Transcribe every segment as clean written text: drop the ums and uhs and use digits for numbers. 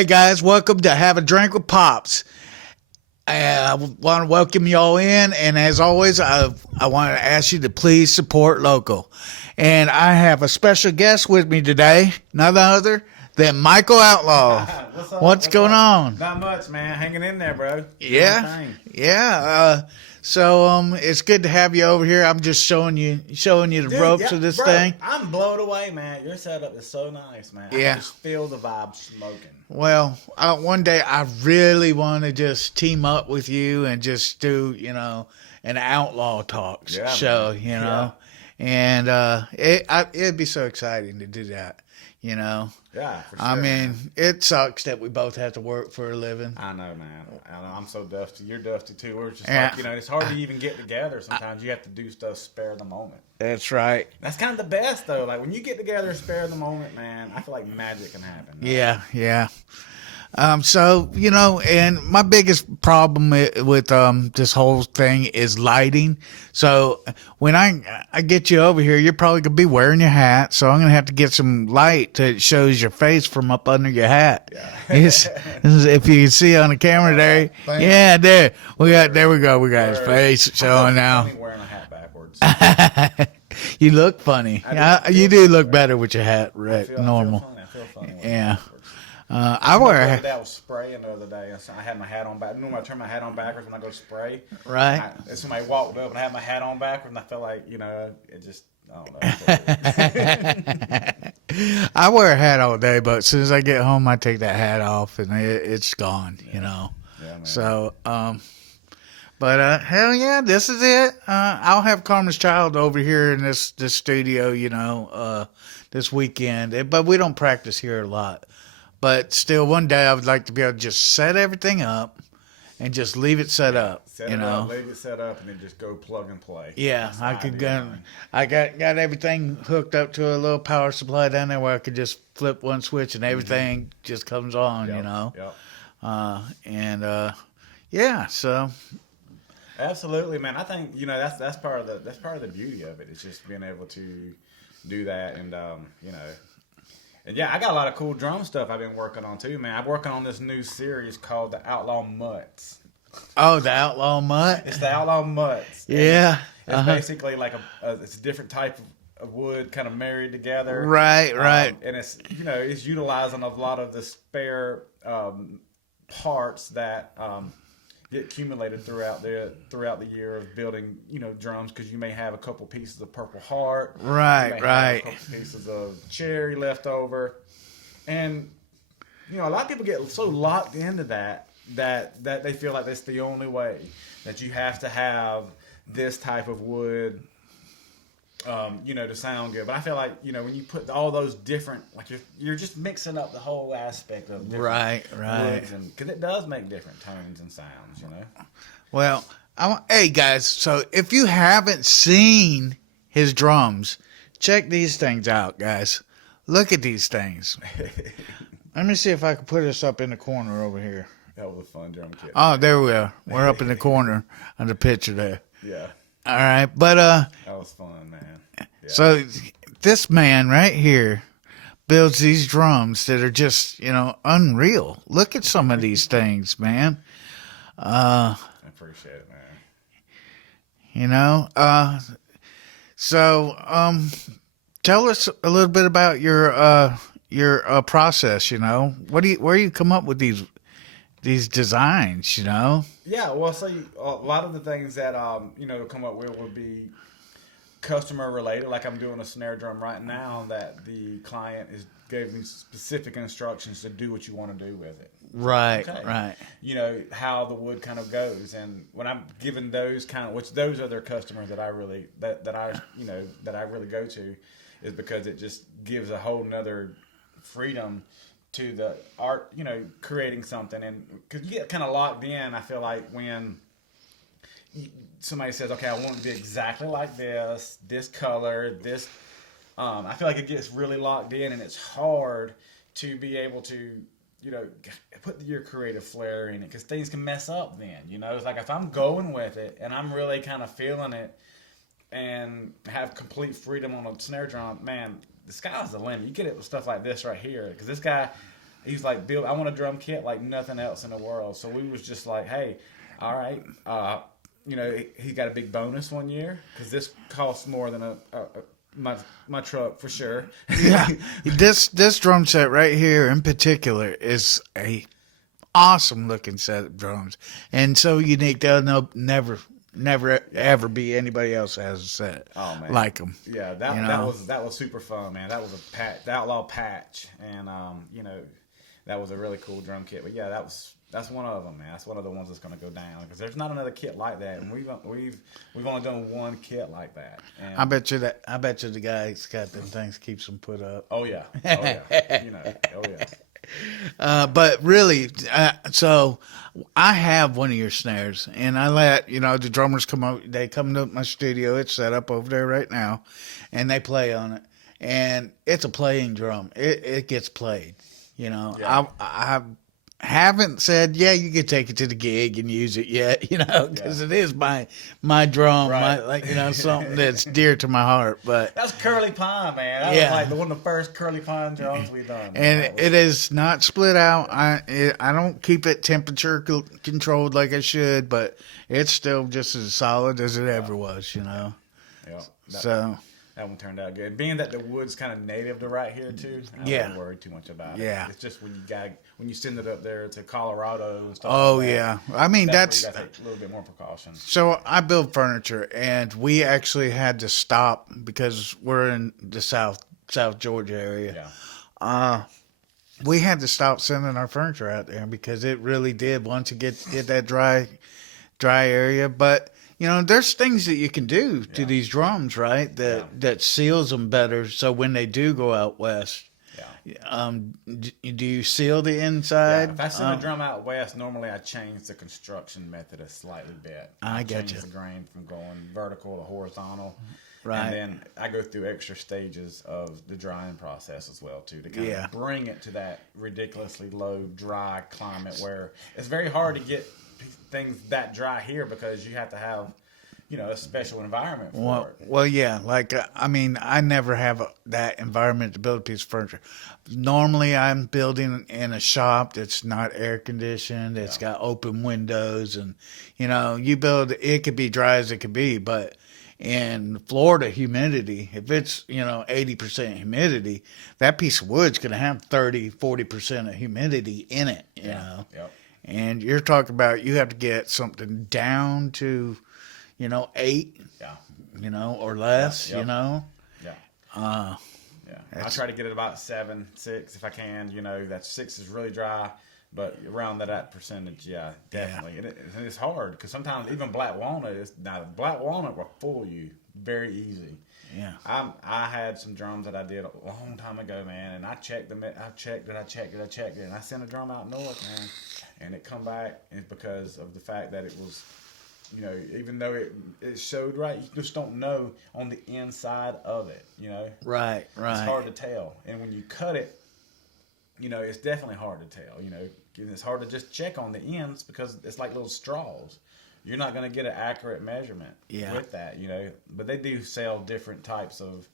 Hey guys, welcome to Have a Drink with Pops. I want to welcome you all in, and as always, I want to ask you to please support local. And I have a special guest with me today, none other than Micheal Outlaw. What's up? What's going on? Not much, man. Hanging in there, bro. Yeah, yeah. So it's good to have you over here. I'm just showing you the ropes of this bro, thing. I'm blown away, man. Your setup is so nice, man. Yeah. I just feel the vibe smoking. Well, one day I really want to just team up with you and just do, an outlaw talk show, and it'd be so exciting to do that, Yeah, for sure. I mean, it sucks that we both have to work for a living. I know, man. I know. I'm so dusty. You're dusty too. We're just Yeah. like, it's hard to even get together. Sometimes you have to do stuff spare the moment. That's right. That's kind of the best, though. Like when you get together, spare the moment, man. I feel like magic can happen. Right? Yeah. So, and my biggest problem with this whole thing is lighting. So when I get you over here, you're probably going to be wearing your hat. So I'm going to have to get some light that shows your face from up under your hat. Yeah. This is, if you can see on the camera there. Yeah, there. There we go. We got his face showing now. I'm wearing a hat backwards. You look funny. You do look better with your hat normal. I feel funny. Yeah. I wear a hat. I was spraying the other day. I had my hat on back. Normally I turn my hat on backwards when I go spray. Right. Somebody walked up and I had my hat on backwards, and I felt like, it just, I don't know. I wear a hat all day, but as soon as I get home, I take that hat off and it's gone, Yeah, man. So, but hell yeah, this is it. I'll have Carmen's Child over here in this studio, this weekend. But we don't practice here a lot. But still, one day I would like to be able to just set everything up and just leave it set up. Set it up, leave it set up, and then just go plug and play. Yeah, I could go. I got everything hooked up to a little power supply down there where I could just flip one switch and everything just comes on. Yep. Yeah. So. Absolutely, man. I think that's part of the beauty of it. It's just being able to do that, and And yeah, I got a lot of cool drum stuff I've been working on too, man. I'm working on this new series called the Outlaw Mutts. Oh, the Outlaw Mutt? It's the Outlaw Mutts. Yeah. It's basically like it's a different type of wood kind of married together. Right. And it's, it's utilizing a lot of the spare parts that get accumulated throughout the year of building, drums, because you may have a couple pieces of Purple Heart, right, you may have a couple pieces of Cherry left over, and a lot of people get so locked into that they feel like that's the only way, that you have to have this type of wood, to sound good. But I feel like, when you put all those different, like you're just mixing up the whole aspect of different woods, because it does make different tones and sounds, Well, hey guys, so if you haven't seen his drums, check these things out, guys. Look at these things. Let me see if I can put this up in the corner over here. That was a fun drum kit. Oh, there we are. We're up in the corner on the picture there. Yeah. All right, but that was fun, man. Yeah. So this man right here builds these drums that are just, unreal. Look at some of these things, man. I appreciate it, man. Tell us a little bit about your process. Where do you come up with these designs? Yeah, well, so a lot of the things that come up with would be customer related. Like I'm doing a snare drum right now that the client gave me specific instructions to do what you want to do with it. Right, okay. Right. How the wood kind of goes, and when I'm given those those are their customers that I really go to, is because it just gives a whole nother freedom to the art, creating something. And because you get kind of locked in, I feel like when somebody says, okay, I want it to be exactly like this color, this, I feel like it gets really locked in, and it's hard to be able to, put your creative flair in it, because things can mess up then, It's like if I'm going with it and I'm really kind of feeling it and have complete freedom on a snare drum, man, the sky's the limit. You get it with stuff like this right here, because this guy, He's like, Bill, I want a drum kit like nothing else in the world. So we was just like, hey, all right. You know, he got a big bonus one year because this costs more than my truck for sure. Yeah, this drum set right here in particular is a awesome looking set of drums, and so unique. There'll never ever be anybody else that has a set like them. Yeah, that was super fun, man. That was the Outlaw patch, and you know, that was a really cool drum kit. But yeah, that's one of them, man. That's one of the ones that's going to go down because there's not another kit like that, and we've only done one kit like that. And I bet you the guy that's got them things keeps them put up. oh yeah, you know, oh yeah. But really, so I have one of your snares, and I let the drummers come out. They come to my studio. It's set up over there right now, and they play on it. And it's a playing drum. It gets played. Yeah. I haven't said you could take it to the gig and use it yet. Because it is my drum, Right. something that's dear to my heart. But That's Curly Pine, man. That was like one of the first Curly Pine drums we done. and it is not split out. I don't keep it temperature controlled like I should, but it's still just as solid as it ever was. Yeah. So that one turned out good. Being that the wood's kind of native to right here too, I wouldn't worry too much about it. Yeah. It's just when you send it up there to Colorado and stuff. Oh like that, yeah, I mean that's where you got to take a little bit more precautions. So I build furniture, and we actually had to stop because we're in the South Georgia area. Yeah. We had to stop sending our furniture out there because it really did once you get that dry area. But there's things that you can do to these drums, right? That seals them better. So when they do go out west, do you seal the inside? Yeah, if I send a drum out west, normally I change the construction method a slightly bit. I change get you. the grain from going vertical to horizontal. Right. And then I go through extra stages of the drying process as well too to kind of bring it to that ridiculously low dry climate where it's very hard to get things that dry here because you have to have a special environment for it. Well, yeah. Like, I never have that environment to build a piece of furniture. Normally, I'm building in a shop that's not air conditioned. It's got open windows, and you build. It could be dry as it could be, but in Florida, humidity. If it's 80% humidity, that piece of wood's going to have 40% of humidity in it. You know, and you're talking about you have to get something down to 8, or less, Yeah. Uh, I try to get it about 7, 6 if I can. That 6 is really dry, but around that percentage, definitely. And it's hard because sometimes even black walnut black walnut will fool you very easy. Yeah. I had some drums that I did a long time ago, man, and I checked them. I checked it, and I sent a drum out north, man, and it come back, and it's because of the fact that it was. Even though it showed right, you just don't know on the inside of it, Right. It's hard to tell. And when you cut it, it's definitely hard to tell, It's hard to just check on the ends because it's like little straws. You're not going to get an accurate measurement with that, But they do sell different types of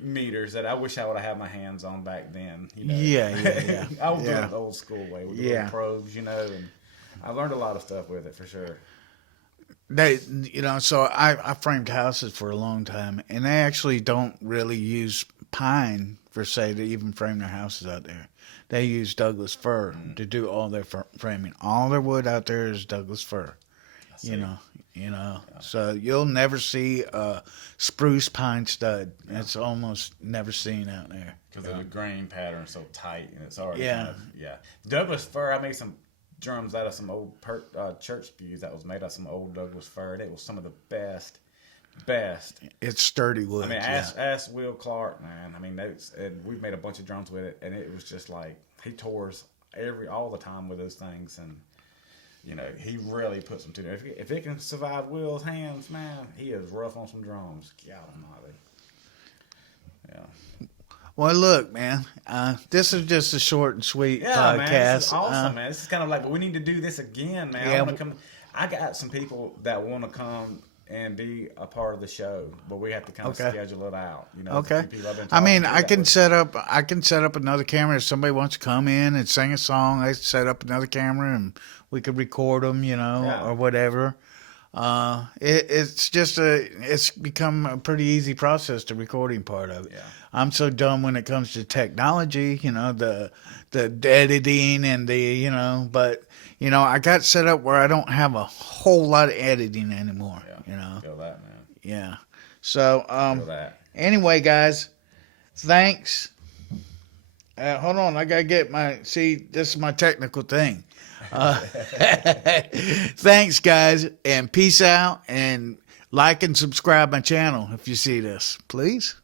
meters that I wish I would have had my hands on back then, Yeah. I was doing it the old school way with the little probes, and I learned a lot of stuff with it for sure. So I framed houses for a long time, and they actually don't really use pine per se to even frame their houses out there. They use Douglas fir to do all their framing. All their wood out there is Douglas fir. So you'll never see a spruce pine stud. It's almost never seen out there because the grain pattern is so tight and it's already Douglas fir. I made some drums out of some old church pews that was made out of some old Douglas fir, and it was some of the best. It's sturdy wood. I mean, ask Will Clark, man. I mean, we've made a bunch of drums with it, and it was just like he tours all the time with those things, and he really puts them to it. If it can survive Will's hands, man, he is rough on some drums. God almighty. Yeah. Well, look, man, this is just a short and sweet podcast. Man, this is awesome, man. This is kind of like, but we need to do this again, man. I got some people that want to come and be a part of the show, but we have to kind of Okay. schedule it out. You know, Okay. the people I've been I mean, talking to I that can would- set up another camera if somebody wants to come in and sing a song. I set up another camera and we could record them, you know, Yeah. or whatever. It's become a pretty easy process, the recording part of it. Yeah. I'm so dumb when it comes to technology, you know, the editing and but you know, I got set up where I don't have a whole lot of editing anymore, Yeah. you know. Feel that, man. Yeah. So, Feel that. anyway, guys, thanks. Hold on, I gotta get this is my technical thing. Thanks, guys, and peace out, and like and subscribe my channel if you see this, please.